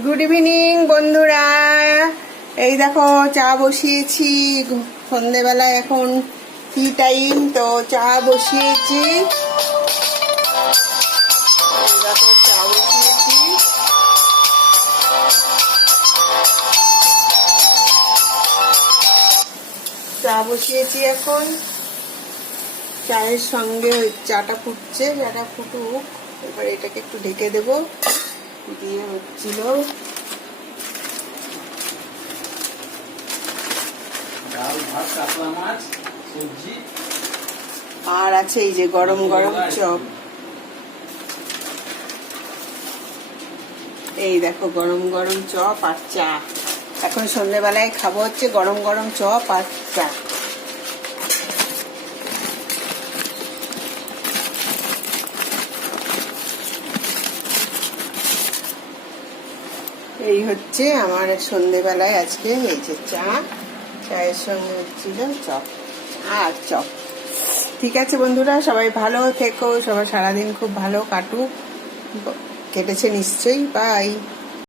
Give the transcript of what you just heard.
Good evening বন্ধুরা। এই দেখো চা বসিয়েছি সন্ধেবেলায়, এখন টি টাইম, তো চা বসিয়েছি। দেখো চা বসিয়েছি, এখন চায়ের সঙ্গে চাটা ফুটছে, চাটা ফুটুক, এবার এটাকে একটু ঢেকে দেবো দিয়ে হচ্ছিল। আর আছে এই যে গরম গরম চপ, এই দেখো গরম গরম চপ আর চা। এখন সন্ধ্যেবেলায় খাবো হচ্ছে গরম গরম চপ আর চা। এই হচ্ছে আমার সন্ধ্যেবেলায় আজকে এই যে চা, চায়ের সঙ্গে হচ্ছিল চপ আর চপ। ঠিক আছে বন্ধুরা, সবাই ভালো থেকো, সবাই সারাদিন খুব ভালো কাটুক, কেটেছে নিশ্চয়ই। বাই।